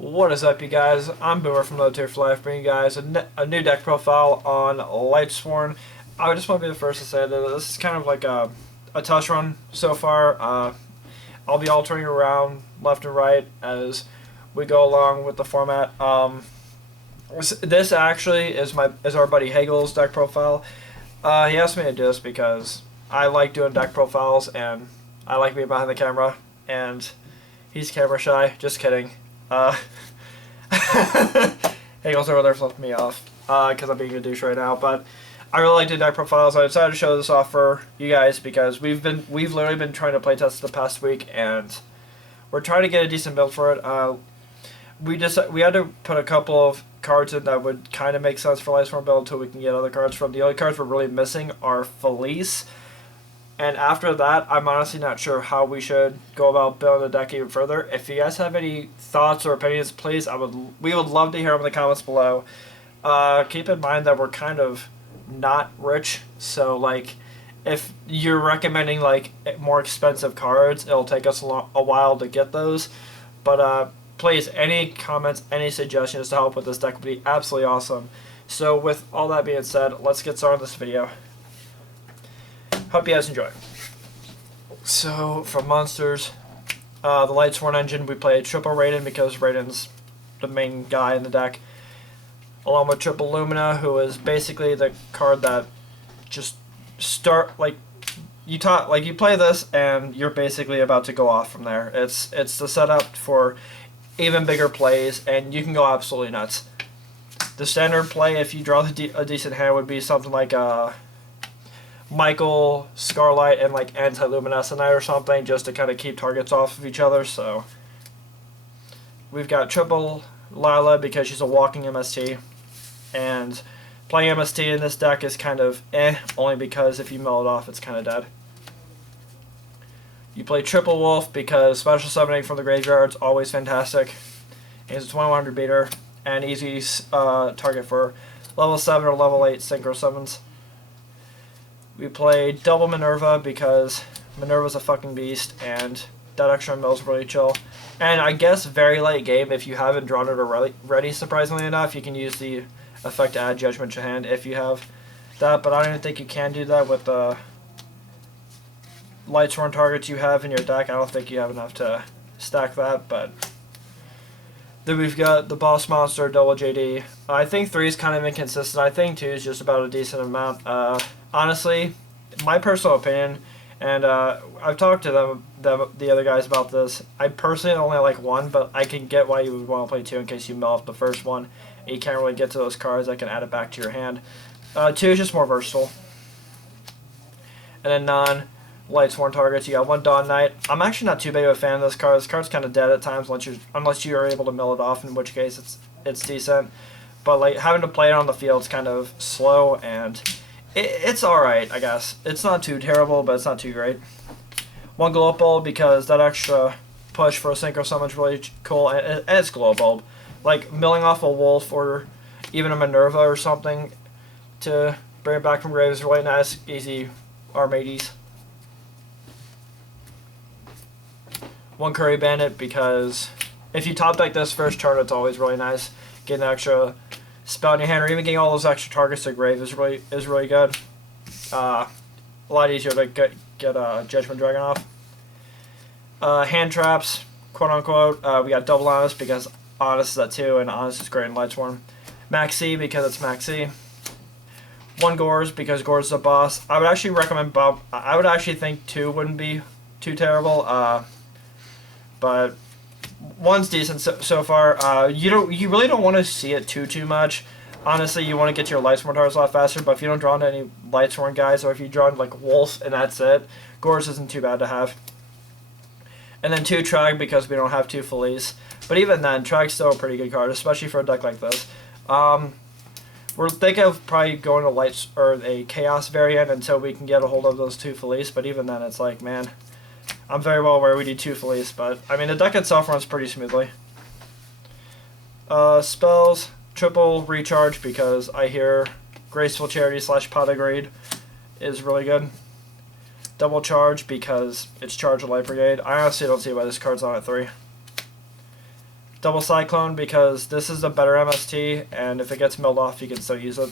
What is up, you guys? I'm Boomer from Military for Life, bringing you guys a new deck profile on Lightsworn. I just want to be the first to say that this is kind of like a test run so far. I'll be altering around left and right as we go along with the format. This actually is our buddy Hagel's deck profile. He asked me to do this because I like doing deck profiles and I like being behind the camera, and he's camera shy. Just kidding. Hagel's over there flipping me off because I'm being a douche right now, but I really like to do deck profiles. I decided to show this off for you guys because we've literally been trying to play test the past week, and we're trying to get a decent build for it. We had to put a couple of cards in that would kind of make sense for Lightsworn build until we can get other cards from. The only cards we're really missing are Felice. And after that, I'm honestly not sure how we should go about building the deck even further. If you guys have any thoughts or opinions, please, we would love to hear them in the comments below. Keep in mind that we're kind of not rich, so like, if you're recommending like more expensive cards, it'll take us a while to get those. But please, any comments, any suggestions to help with this deck would be absolutely awesome. So with all that being said, let's get started on this video. Hope you guys enjoy. So, for monsters, the Lightsworn engine, we play triple Raiden because Raiden's the main guy in the deck, along with triple Lumina, who is basically the card that just you play this and you're basically about to go off from there. It's the setup for even bigger plays, and you can go absolutely nuts. The standard play, if you draw a decent hand, would be something like Michael, Scarlight, and like Anti-Luminescent or something, just to kind of keep targets off of each other. So we've got triple Lila because she's a walking MST, and playing MST in this deck is kind of only because if you mill it off, it's kind of dead. You play triple Wolf because special summoning from the graveyard is always fantastic. It's a 2100 beater and easy target for level 7 or level 8 synchro summons. We play double Minerva because Minerva's a fucking beast, and that extra mill's really chill. And I guess very late game, if you haven't drawn it already, surprisingly enough, you can use the effect to add Judgment to hand if you have that. But I don't even think you can do that with the Lightsworn targets you have in your deck. I don't think you have enough to stack that. But then we've got the boss monster, double JD. I think 3 is kind of inconsistent. I think 2 is just about a decent amount. Honestly, my personal opinion, and I've talked to the other guys about this, I personally only like 1, but I can get why you would want to play 2 in case you mill off the first one and you can't really get to those cards that can add it back to your hand. 2 is just more versatile. And then non-Lightsworn targets, you got 1 Dawn Knight. I'm actually not too big of a fan of this card. This card's kind of dead at times unless you are able to mill it off, in which case it's decent. But like, having to play it on the field is kind of slow, and it's alright, I guess. It's not too terrible, but it's not too great. 1 Glow Bulb because that extra push for a synchro summon is really cool, and it's Glow Bulb. Like, milling off a Wolf or even a Minerva or something to bring it back from grave is really nice. Easy Armades. 1 Curry Bandit because if you top deck this first turn, it's always really nice. Getting an extra spell in your hand, or even getting all those extra targets to grave is really good. A lot easier to get Judgment Dragon off. Hand traps, quote unquote. We got double Honest because Honest is at 2, and Honest is great in Lightsworn. Maxi because it's Maxi. 1 Gores because Gores is a boss. I would actually recommend Bob. I would actually think 2 wouldn't be too terrible. But 1's decent so far. You really don't want to see it too much. Honestly, you want to get your Lightsworn targets a lot faster, but if you don't draw any Lightsworn guys, or if you draw like Wolf and that's it, Gores isn't too bad to have. And then 2 Trag because we don't have 2 Felice. But even then, Trag's still a pretty good card, especially for a deck like this. We're thinking of probably going to a Chaos variant until we can get a hold of those 2 Felice, but even then it's like, man, I'm very well aware we need 2 Felice, but I mean, the deck itself runs pretty smoothly. Spells, triple Recharge because I hear Graceful Charity / Pot of Greed is really good. Double Charge because it's Charge of Light Brigade. I honestly don't see why this card's on at 3. Double Cyclone because this is a better MST, and if it gets milled off, you can still use it.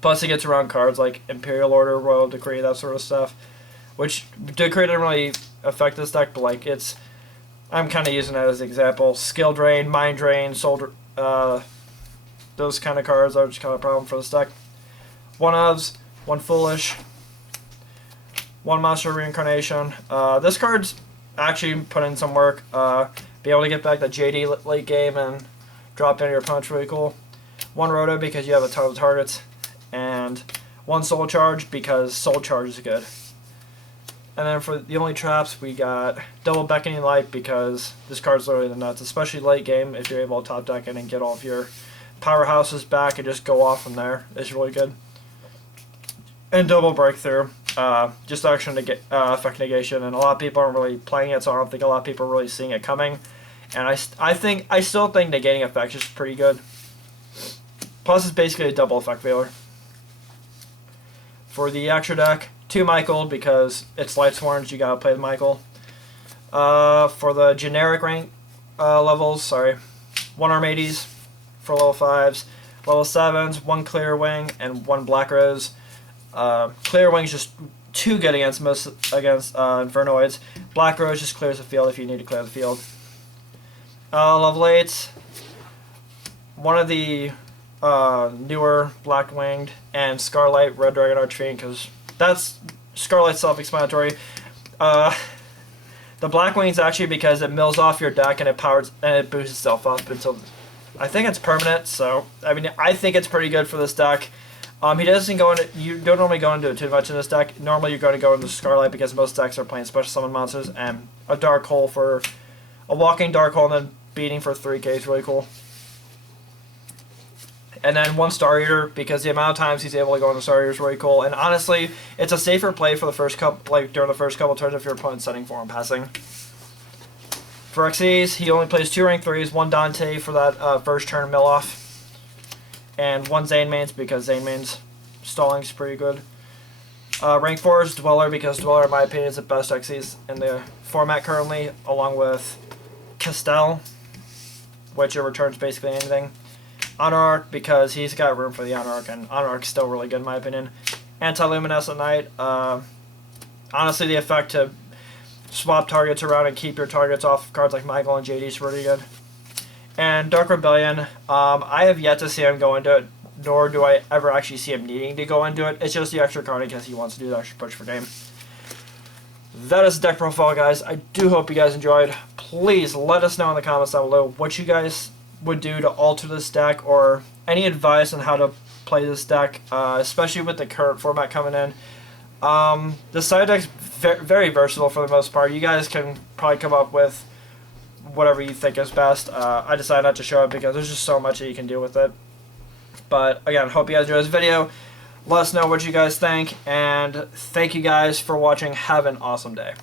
Plus, it gets around cards like Imperial Order, Royal Decree, that sort of stuff. Which, Decree didn't really affect this deck, but like I'm kind of using that as an example. Skill Drain, Mind Drain, Soldier, those kind of cards are just kind of a problem for this deck. 1 ofs, 1 Foolish, 1 Monster Reincarnation. This card's actually put in some work. Be able to get back the JD late game and drop into your punch really cool. 1 Roto because you have a ton of targets. And 1 Soul Charge because Soul Charge is good. And then for the only traps, we got Double Beckoning Light because this card's literally the nuts, especially late game. If you're able to top deck it and get all of your powerhouses back and just go off from there, it's really good. And Double Breakthrough, just action effect negation, and a lot of people aren't really playing it, so I don't think a lot of people are really seeing it coming. And I still think negating effects is pretty good. Plus, it's basically a double effect veiler. For the extra deck, 2 Michael because it's Lightsworn, you gotta play the Michael. For the generic rank levels, 1 Armades for level 5s, level 7s, 1 Clear Wing and 1 Black Rose. Clear Wing's just too good against Infernoids. Black Rose just clears the field if you need to clear the field. Level 8s, 1 of the newer Black Winged and Scarlight Red Dragon Archfiend because that's Scarlight's self-explanatory. The Black Wing's actually because it mills off your deck and it boosts itself up until I think it's permanent. So I mean I think it's pretty good for this deck. He doesn't go into you don't normally go into it too much in this deck. Normally you're going to go into Scarlight because most decks are playing special summon monsters and a Dark Hole for a walking Dark Hole and then beating for 3k is really cool. And then 1 Star Eater because the amount of times he's able to go into Star Eater is really cool. And honestly, it's a safer play for the first couple, during the first couple turns if your opponent's setting for him passing. For XCs, he only plays 2 rank 3s, 1 Dante for that first turn mill off, and 1 Zane Mains because Zane Mains stalling's pretty good. Rank 4 is Dweller because Dweller, in my opinion, is the best XCs in the format currently, along with Castell, which it returns basically anything. Honor because he's got room for the Honor and Honor still really good in my opinion. Anti-Luminescent Knight, honestly the effect to swap targets around and keep your targets off cards like Michael and JD is really good. And Dark Rebellion, I have yet to see him go into it, nor do I ever actually see him needing to go into it. It's just the extra card because he wants to do the extra push for game. That is the deck profile, guys. I do hope you guys enjoyed. Please let us know in the comments down below what you guys would do to alter this deck or any advice on how to play this deck, especially with the current format coming in. The side deck's very versatile for the most part. You guys can probably come up with whatever you think is best. I decided not to show it because there's just so much that you can do with it. But again, hope you guys enjoyed this video. Let us know what you guys think, and thank you guys for watching. Have an awesome day.